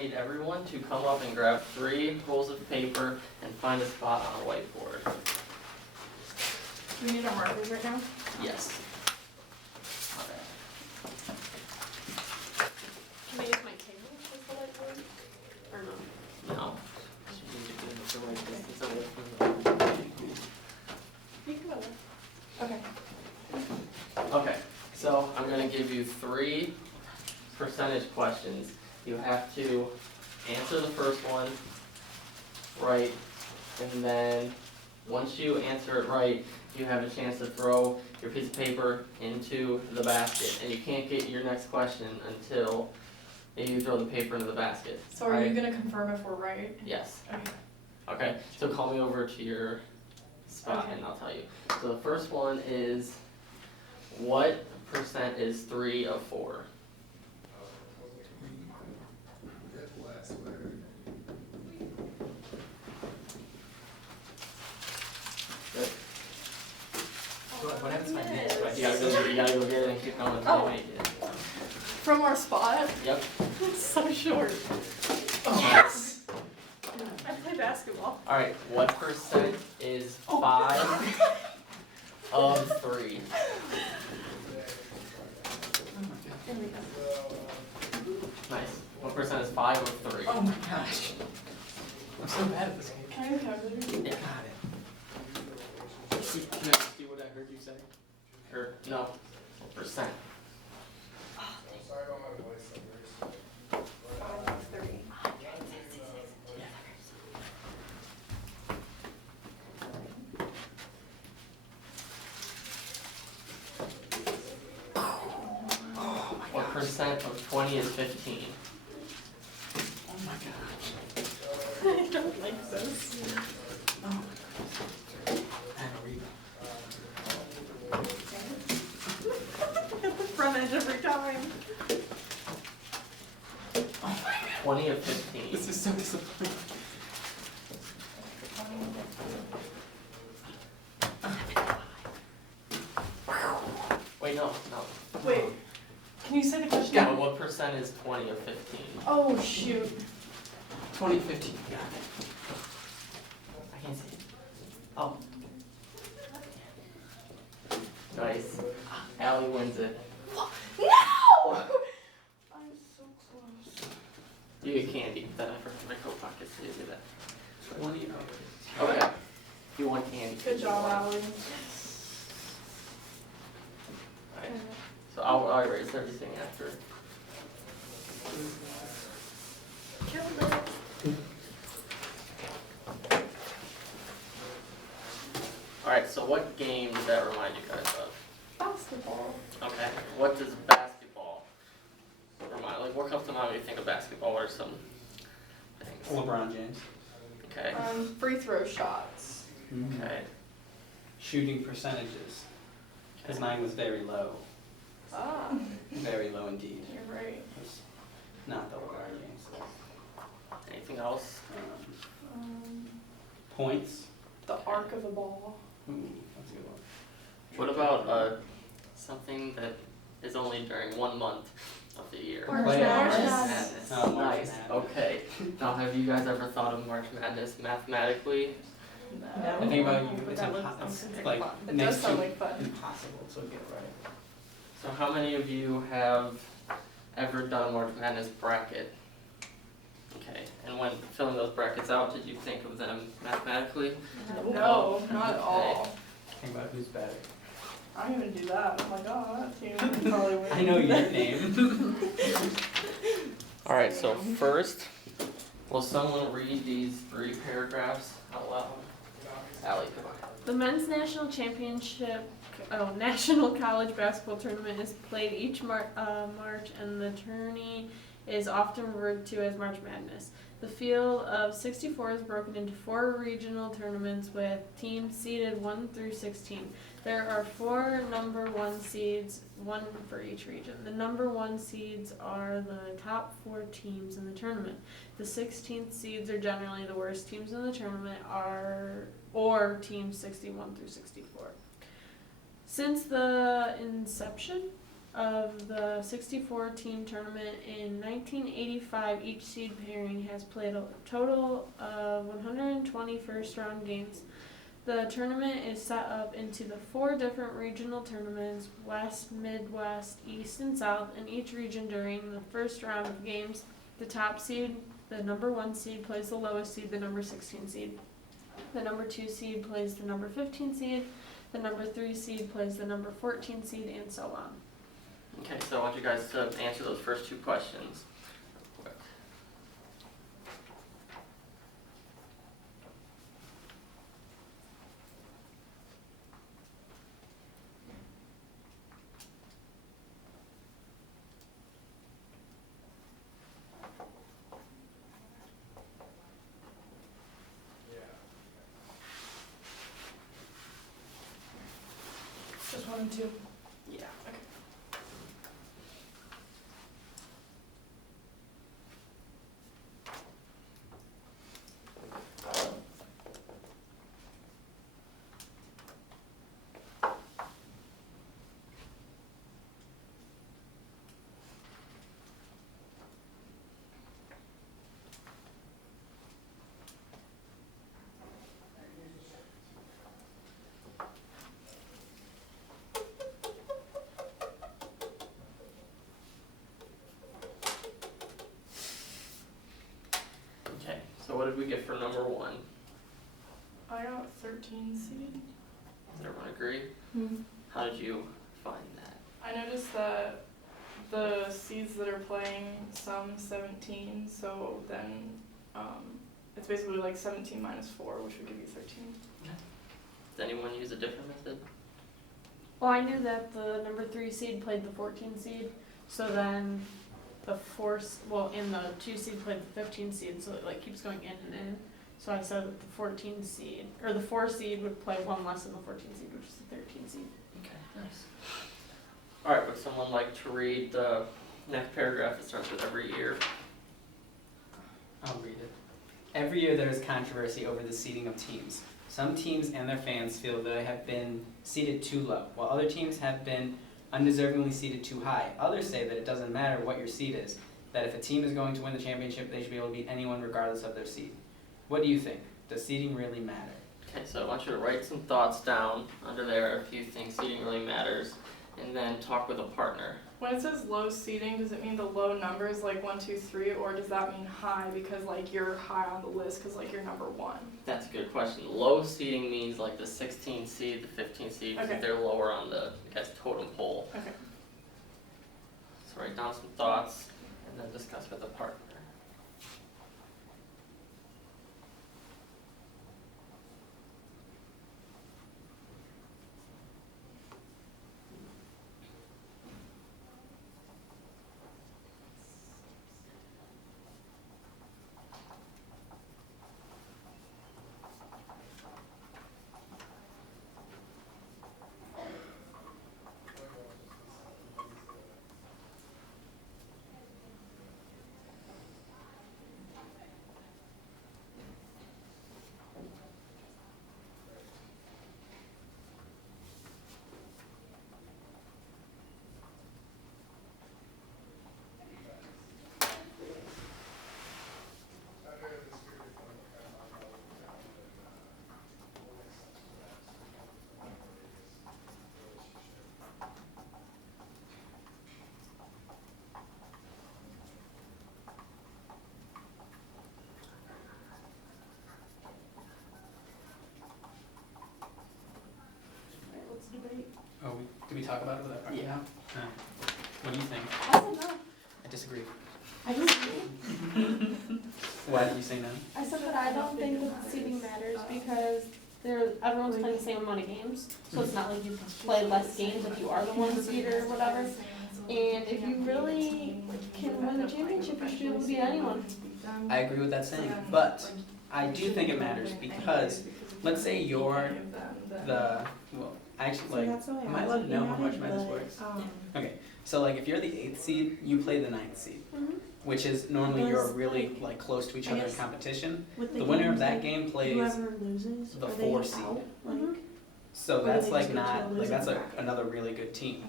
need everyone to come up and grab 3 rolls of paper and find a spot on a whiteboard. Do we need our markers right now? Yes. Okay. Can I use my table as the whiteboard? Or no? No. You can go. Okay. Okay, so I'm going to give you 3 percentage questions. You have to answer the first one right, and then once you answer it right, you have a chance to throw your piece of paper into the basket, and you can't get your next question until you throw the paper into the basket. So are you gonna confirm if we're right? Yes. Okay. Okay, so call me over to your spot and I'll tell you. So the first one is, what percent is 3 of 4? Good. What happens if I miss? You gotta go get it and keep going until you make it. From our spot? Yep. It's so short. Oh. Yes! I play basketball. Alright, what percent is 5 of 3? There we go. Nice. What percent is 5 of 3? Oh my gosh. I'm so bad at this game. Can I have a calculator? Yeah. Got it. Can I ask you what I heard you say? Or, no, what percent? 30. What percent of 20 is 15? Oh my gosh. I don't like this. Oh my gosh. I have a rebound. Hit the front edge every time. Oh my god. 20 of 15. This is so disappointing. Wait, no. Wait, can you say the question? Yeah, what percent is 20 of 15? Oh, shoot. 2015. Got it. I can't see it. Oh. Nice. Allie wins it. No! I'm so close. You get candy. Then I forgot my coat pockets, so you do that. 20. Okay. You want candy. Good job, Allie. Alright. So I'll erase everything after. Killed it. Alright, so what game did that remind you guys of? Basketball. Okay. What does basketball remind? Like, what comes to mind when you think of basketball or some things? LeBron James. Okay. Free throw shots. Okay. Shooting percentages. Because mine was very low. Ah, Very low indeed. you're right. It was not the LeBron James. Anything else? Points. The arc of the ball. Ooh, that's a good one. What about something that is only during 1 month of the year? March Madness. Oh, March Nice. Madness. Okay. Now, have you guys ever thought of March Madness mathematically? I think about you, But it's that looks impossible. Like, It next does sound to like fun. impossible to get right. So how many of you have ever done March Madness bracket? Okay. And when filling those brackets out, did you think of them mathematically? No, not at all. Think about who's better. I'm gonna do that. I'm like, oh, that team probably wins. I know your name. Alright, so first, will someone read these 3 paragraphs out loud? Allie, come on. The men's national national college basketball tournament is played each March, and the tourney is often referred to as March Madness. The field of 64 is broken into 4 regional tournaments with teams seeded 1 through 16. There are 4 number 1 seeds, 1 for each region. The number 1 seeds are the top 4 teams in the tournament. The 16th seeds are generally the worst teams in the tournament, or teams 61 through 64. Since the inception of the 64-team tournament in 1985, each seed pairing has played a total of 120 first-round games. The tournament is set up into the 4 different regional tournaments: West, Midwest, East, and South. In each region during the first round of games, the top seed, the number 1 seed, plays the lowest seed, the number 16 seed. The number 2 seed plays the number 15 seed. The number 3 seed plays the number 14 seed, and so on. Okay, so I want you guys to answer those first 2 questions. Quick. Just 1 and 2. Yeah. Okay, so what did we get for number 1? I got 13 seed. Does everyone agree? How did you find that? I noticed that the seeds that are playing some 17, so then it's basically like 17 minus 4, which would give you 13. Does anyone use a different method? Well, I knew that the number 3 seed played the 14 seed, so then the 4, and the 2 seed played the 15 seed, so it like keeps going in and in. So I said that the 14 seed, or the 4 seed would play 1 less than the 14 seed, which is the 13 seed. Okay, nice. Alright, would someone like to read the next paragraph that starts with every year? I'll read it. Every year there is controversy over the seeding of teams. Some teams and their fans feel they have been seeded too low, while other teams have been undeservingly seeded too high. Others say that it doesn't matter what your seed is, that if a team is going to win the championship, they should be able to beat anyone regardless of their seed. What do you think? Does seeding really matter? Okay, so I want you to write some thoughts down under there if you think seeding really matters, and then talk with a partner. When it says low seeding, does it mean the low numbers like 1, 2, 3, or does that mean high because like you're high on the list because like you're number 1? That's a good question. Low seeding means like the 16 seed, the 15 seed, because Okay. they're lower on the totem pole. Okay. So write down some thoughts, and then discuss with a partner. Let's debate. Oh, did we talk about it with that partner? Yeah. What do you think? I don't know. I disagree. I disagree. Why did you say no? I said that I don't think that the seeding matters because everyone's playing the same amount of games, so it's not like you play less games if you are the 1 seed or whatever. And if you really can win the championship, you should be able to beat anyone. I agree with that saying, but I do think it matters because let's say you're the, well, actually, like, am I allowed to know how much this works? Okay, so like if you're the 8th seed, you play the 9th seed, which is normally you're really like close to each other in competition. The winner of that game plays the 4 seed. So that's like not, like that's another really good team.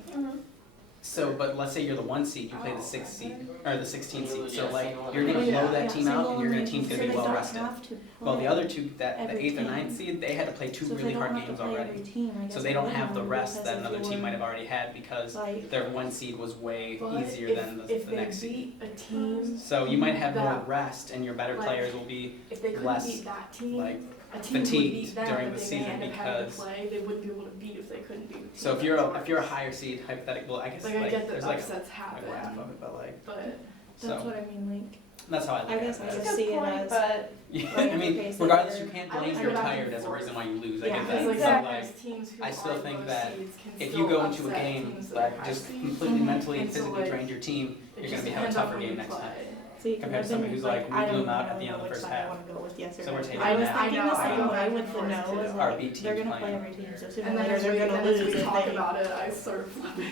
So, but let's say you're the 1 seed, you play the 6th seed, or the 16th seed, so Yeah, like, single you're gonna elimination. blow that team out, and your team's gonna be So they well don't rested. have to Well, the play other two, the every 8th or 9th team. seed, they had to play two So if really they don't hard have to games play already. every team, I guess So they don't win have the one rest because that if another you team were, might have already had because like, their 1 seed was way But easier than the if they next seed. beat a team, So you might have more that- rest, and your better like, players will be if they couldn't less, beat that team, like, a team would fatigued beat them, during but the they may season end up having because- to play. They wouldn't be able to beat if they couldn't beat a team. So if you're a higher seed, hypothetical, I guess like I get there's that like upsets a happen, graph of it, but like but that's so what I mean, like, that's how I look I at guess it. I That's- just see it as, but Yeah, like, I mean, okay, so regardless, you you're- can't I blame would you're go back tired and as a forth. reason why you lose. I Yeah, get that. because So like like, sometimes teams who I still are think low that seeds can if still you go into a upset game teams that are just high seeds. completely Mhm. mentally and And so, physically like, drained your team, It you're just gonna be having a depends on tougher who game you next time. play. see, compared I've to somebody been, who's like, like, we I blew don't them out know at the end of the which first side I half. wanna go with, yes or So no. we're taking I was that. thinking the I same go way back with and the forth no, too. is Our like, B team they're gonna playing. play every team, so sooner And or then later as they're we, gonna then as lose we if talk they, about it, I start flipping.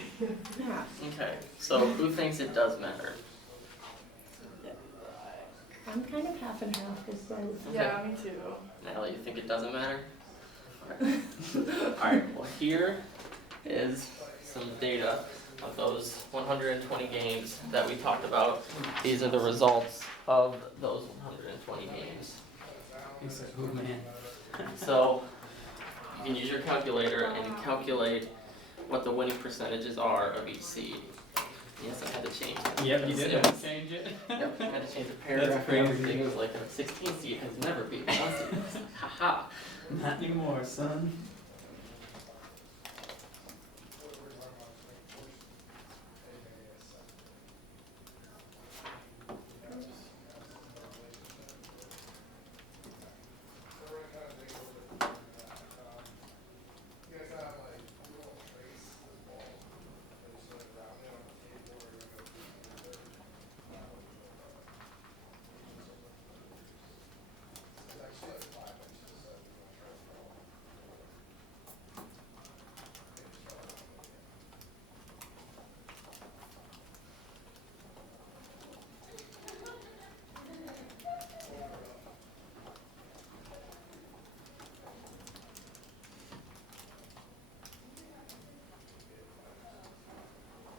yeah. Okay, so who thinks it does matter? I'm kind of half and half, cause like, Yeah, me too. Natalie, you think it doesn't matter? Alright, well here is some data of those 120 games that we talked about. These are the results of those 120 games. He's like, ooh man. So you can use your calculator and calculate what the winning percentages are of each seed. Yes, I had to change that. Yep, you did have Yes. to change it. Yep, I had to change the paragraph and crazy. everything. It was like a 16 seed has never beaten 1 seed. It's like, haha. Not anymore, son.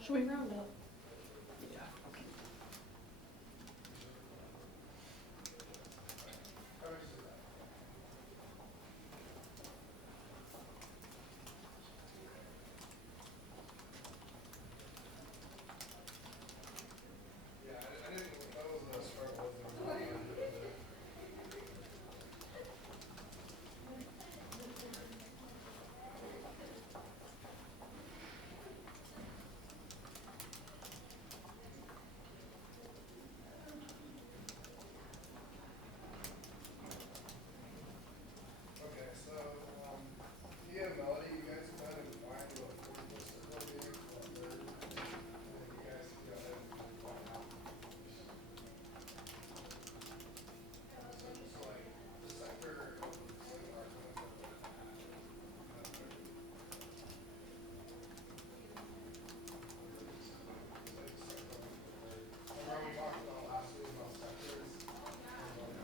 should we round up?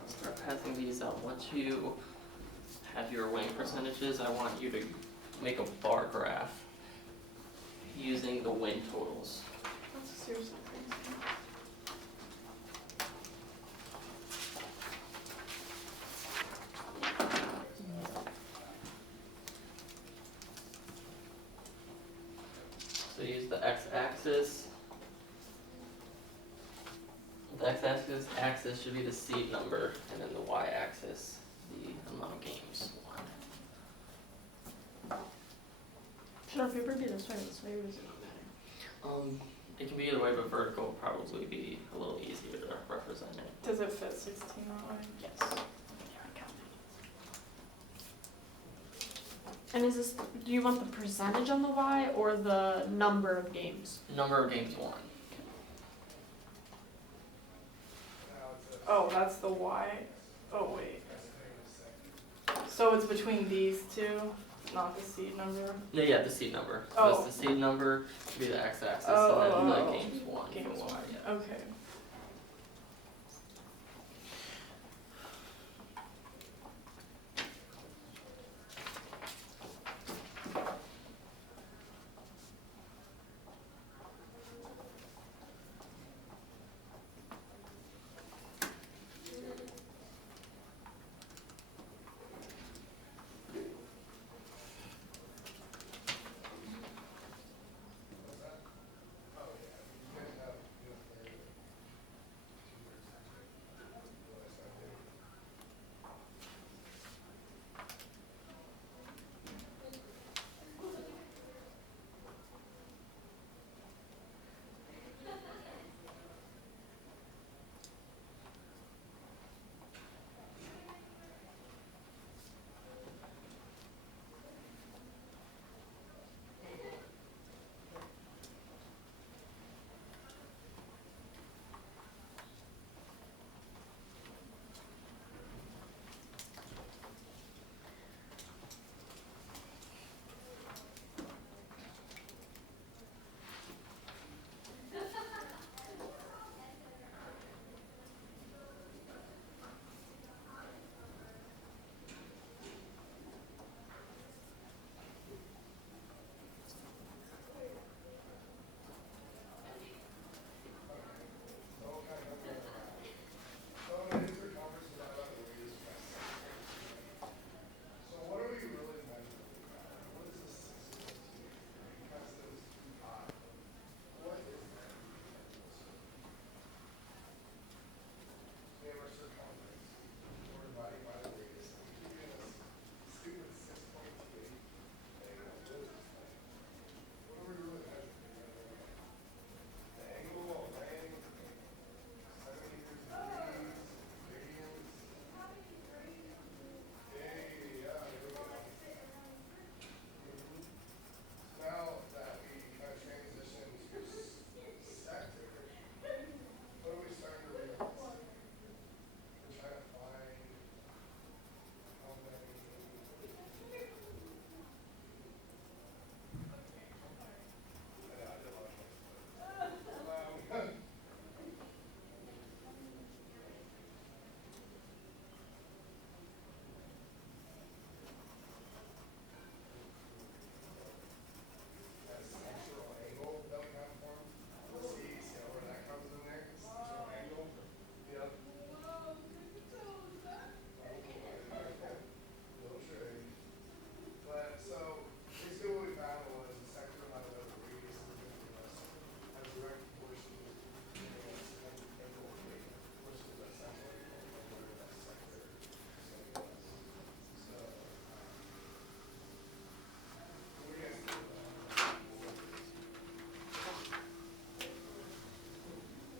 Start passing these out. Once you have your winning percentages, I want you to make a bar graph using the win totals. That's seriously crazy. So use the x-axis. The x-axis should be the seed number, and then the y-axis, the amount of games won. Should our paper be this way or this way, or does it not matter? It can be either way, but vertical will probably be a little easier to represent it. Does it fit 16 that way? Yes. And is this, do you want the percentage on the Y or the number of games? Number of games won. Oh, that's the Y. Oh, wait. So it's between these two, not the seed number? Yeah, the seed number. So Oh. it's the seed number should be the x-axis, Oh, and then oh, the oh. games won. Games for won. Y, yeah. Okay.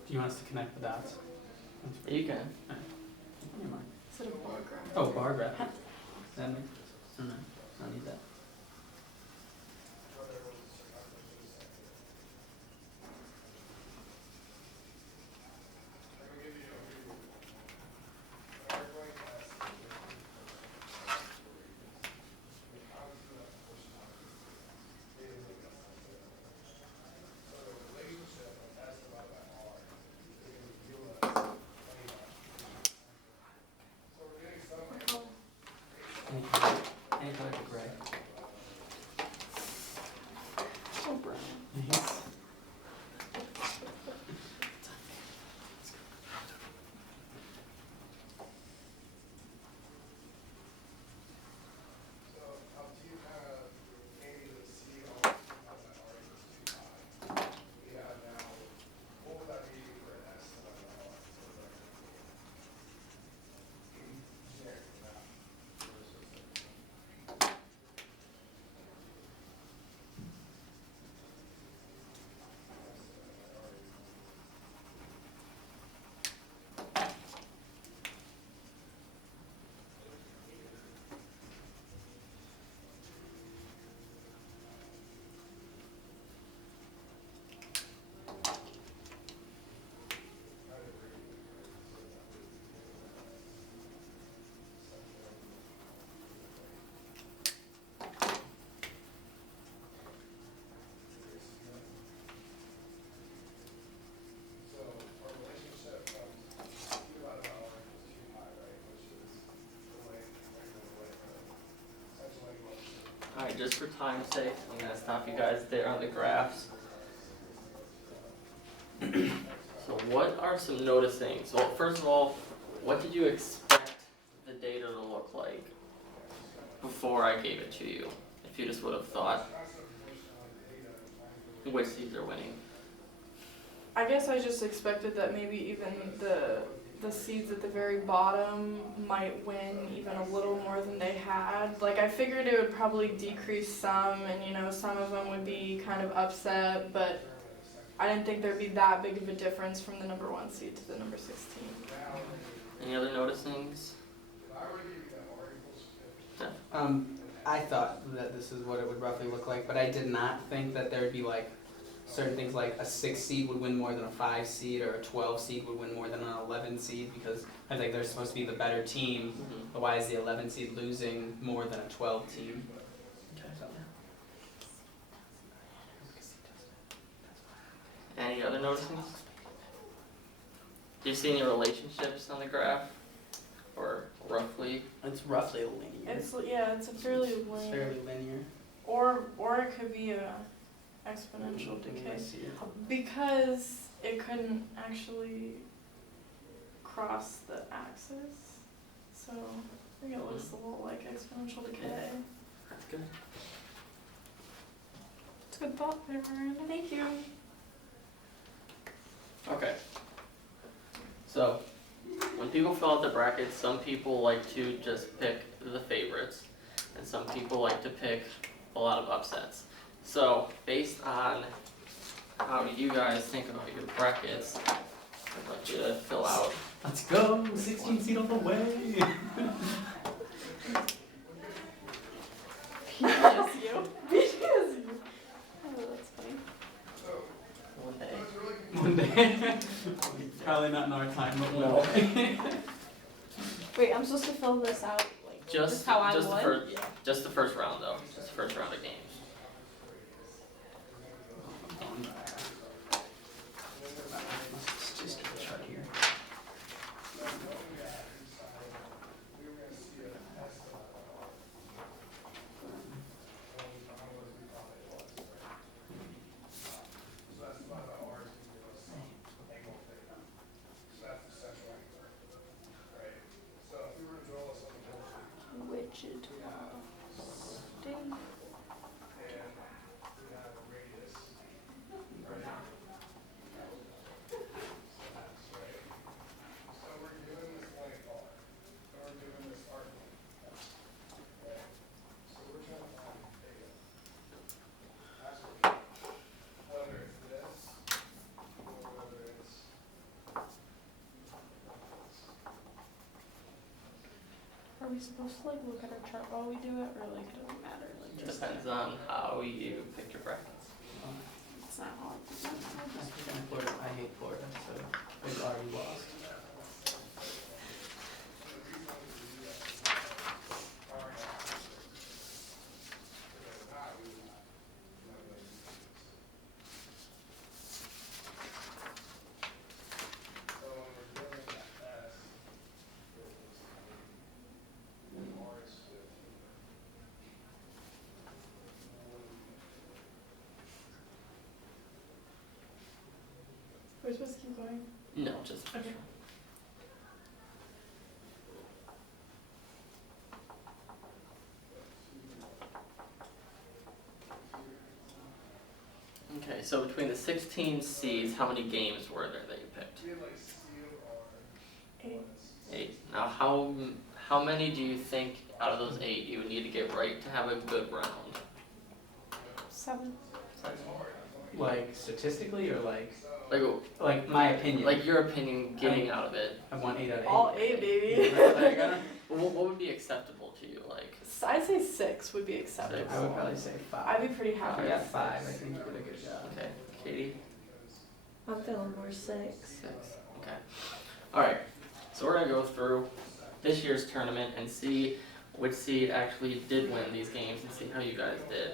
Do you want us to connect the dots? You can. Never mind. Instead of bar graph. Oh, bar graph. That makes, oh no, I don't need that. Any color but gray. Oh, brown. Nice. Alright, just for time's sake, I'm gonna stop you guys there on the graphs. So what are some noticings? Well, first of all, what did you expect the data to look like before I gave it to you? If you just would have thought which seeds are winning. I guess I just expected that maybe even the seeds at the very bottom might win even a little more than they had. Like, I figured it would probably decrease some, and you know, some of them would be kind of upset, but I didn't think there'd be that big of a difference from the number 1 seed to the number 16. Any other noticings? I thought that this is what it would roughly look like, but I did not think that there would be like certain things like a 6 seed would win more than a 5 seed, or a 12 seed would win more than an 11 seed, because I think they're supposed to be the better team. But why is the 11 seed losing more than a 12 team? Any other noticings? Do you see any relationships on the graph? Or roughly? It's roughly linear. It's a fairly linear, fairly linear. or it could be a exponential decay. I see it. Because it couldn't actually cross the axis, so I think it looks a little like exponential decay. That's good. It's a good thought there, Miranda. Thank you. Okay. So, when people fill out the brackets, some people like to just pick the favorites, and some people like to pick a lot of upsets. So, based on how you guys think about your brackets, I'd like you to fill out. Let's go! 16 seed on the way! Yes, you. Yes, you. Oh, that's funny. One day. One day. Probably not in our time, but one day. Wait, I'm supposed to fill this out like Just how I just would? the first, yeah, just the first round though. Just the first round of games. Let's just get a chart here. Wichita State. Are we supposed to like look at our chart while we do it, or like it doesn't matter? Like It just depends on how you pick your brackets. it's not hard. Florida, I hate Florida, so they've already lost. We're supposed to keep going. No, just. Okay. Okay, so between the 16 seeds, how many games were there that you picked? 8. 8. Now, how many do you think out of those 8 you would need to get right to have a good round? 7. Like statistically or like Like my opinion? Like your opinion getting out of it. I want 8 out of 8. All 8, baby. Right, like, I don't- What would be acceptable to you? Like, I'd say 6 would be acceptable. I would probably say 5. I'd be pretty happy I with got 5. I 6. think you did a good job. okay, Katie? I'm feeling more 6. 6. Okay. Alright, so we're going to go through this year's tournament and see which seed actually did win these games and see how you guys did.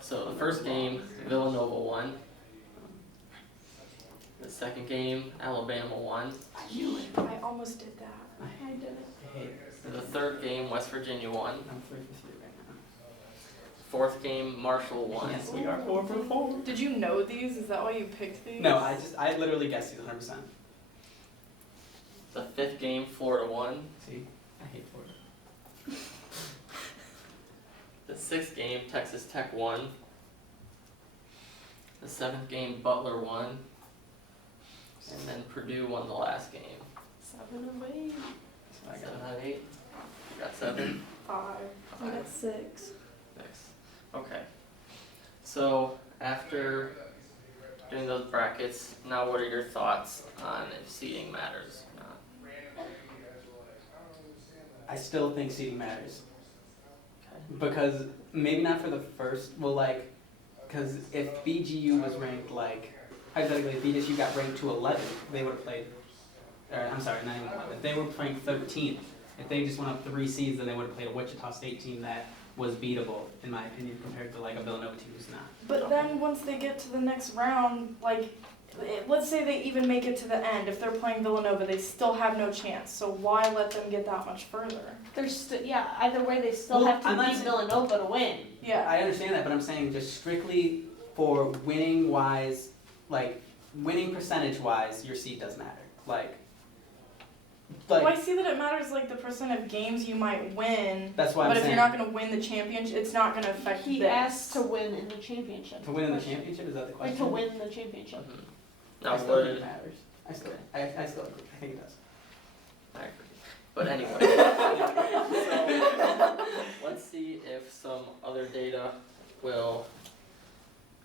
So the first game, Villanova won. The second game, Alabama won. I almost did that. I did it. I hate And the third game, West Virginia won. I'm 3 for 3 right now. Fourth game, Marshall won. Yes, we are 4 for 4. Did you know these? Is that why you picked these? No, I literally guessed these 100%. The fifth game, Florida won. See, I hate Florida. The sixth game, Texas Tech won. The seventh game, Butler won. And then Purdue won the last game. 7 away. So I got 7 out of 8. You got 7. 5. I got 6. Nice. Okay. So after doing those brackets, now what are your thoughts on if seeding matters or not? I still think seeding matters. Okay. Because maybe not for the first, well, like, because if BGU was ranked, like, hypothetically, if BGU got ranked to 11, they would have played, or I'm sorry, not even 11, they were ranked 13th. If they just went up 3 seeds, then they would have played a Wichita State team that was beatable, in my opinion, compared to, like, a Villanova team who's not. But then once they get to the next round, like, let's say they even make it to the end. If they're playing Villanova, they still have no chance. So why let them get that much further? There's either way they still Well, have to I'm not beat saying- Villanova to win. Yeah. I understand that, but I'm saying just strictly for winning wise, like, winning percentage wise, your seed does matter. Like, Well, I see that it matters, like, the percent of games you might win. that's why I'm But if saying. you're not going to win the championship, it's not going to affect He this. asked to win in the championship. To win in the championship, is that the Like question? to win the championship. Mhm. I Now still think it would matters. I still agree. I think it does. I agree. But anyway, so let's see if some other data will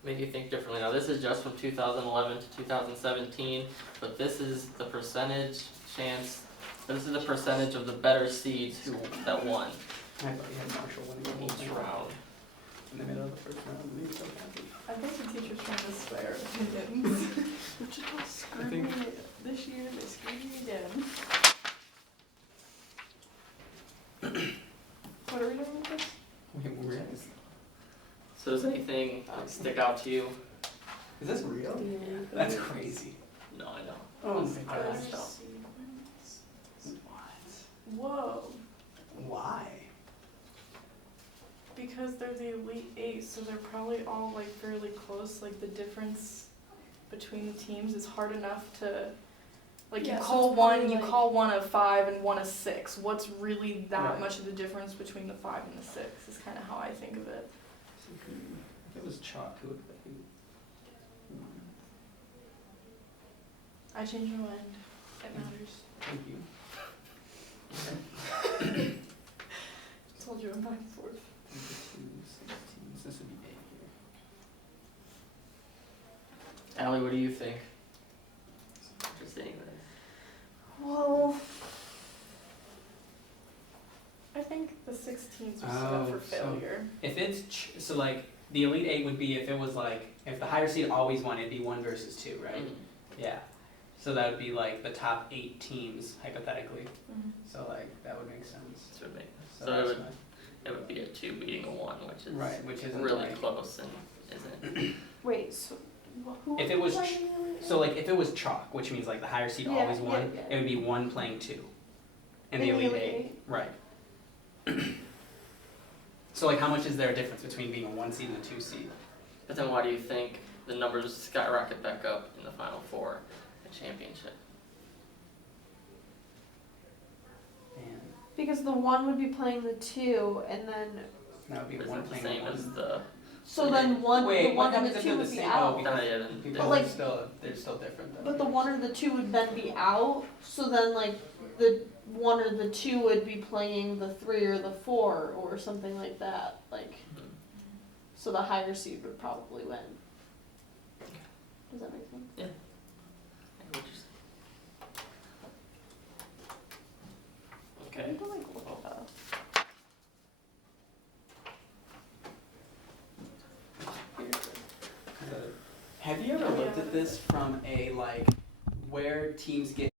make you think differently. Now this is just from 2011 to 2017, but this is the percentage chance. This is the percentage of the better seeds that won I thought you had Marshall winning the whole each thing. round. In the middle of the first round, and maybe so happy. I think the teacher's trying to sway our opinions. Wichita screwed think- me this year. They screwed me again. What are we doing with this? Wait, where is? So does anything stick out to you? Is this real? That's crazy. No, I know. Oh It's my hard God. stuff. What? Whoa. Why? Because they're the Elite Eight, so they're probably all, like, fairly close. Like, the difference between the teams is hard enough to... Like, Yeah, you so call it's one, probably you like- call one a 5 and one a 6. What's really that Right. much of the difference between the 5 and the 6 is kind of how I think of it. If it was chalk, who would play who? I change my mind. It matters. Thank you. Told you I'm back and forth. 16, so this would be 8 here. Allie, what do you think? After seeing this. Well, I just set up for Oh, so- failure. If it's so like the Elite Eight would be if it was like if the higher seed always won, it'd be 1 versus 2, right? Mhm. Yeah. So that would be like the top 8 teams hypothetically. Mhm. So like that would make sense. This would make, So so it that's would, fine. it would be a 2 beating a 1, which is Right, which isn't really like, close and isn't. Wait, so who If are it was playing in the Elite so like if it was chalk, which means like the higher seed Yeah, always yeah, won, yeah. it would be 1 playing 2. In the In the Elite Elite 8. Eight? Right. So like how much is there a difference between being a 1 seed and a 2 seed? But then why do you think the numbers skyrocket back up in the Final Four, the championship? Man, Because the 1 would be playing the 2, and then that would be Isn't 1 it the playing same 1. as the? so then one Wait, the what 1 and happens the if 2 they're would the be same? out. Oh, No, yeah, then Because But, like- they're still different though. But the 1 or the 2 would then be out, so then like the 1 or the 2 would be playing the 3 or the 4 or something like that. Like, so the higher seed would probably win. Does that make sense? I get what you're saying. I Okay. need to like look it up. Have you ever looked at this from a like where teams get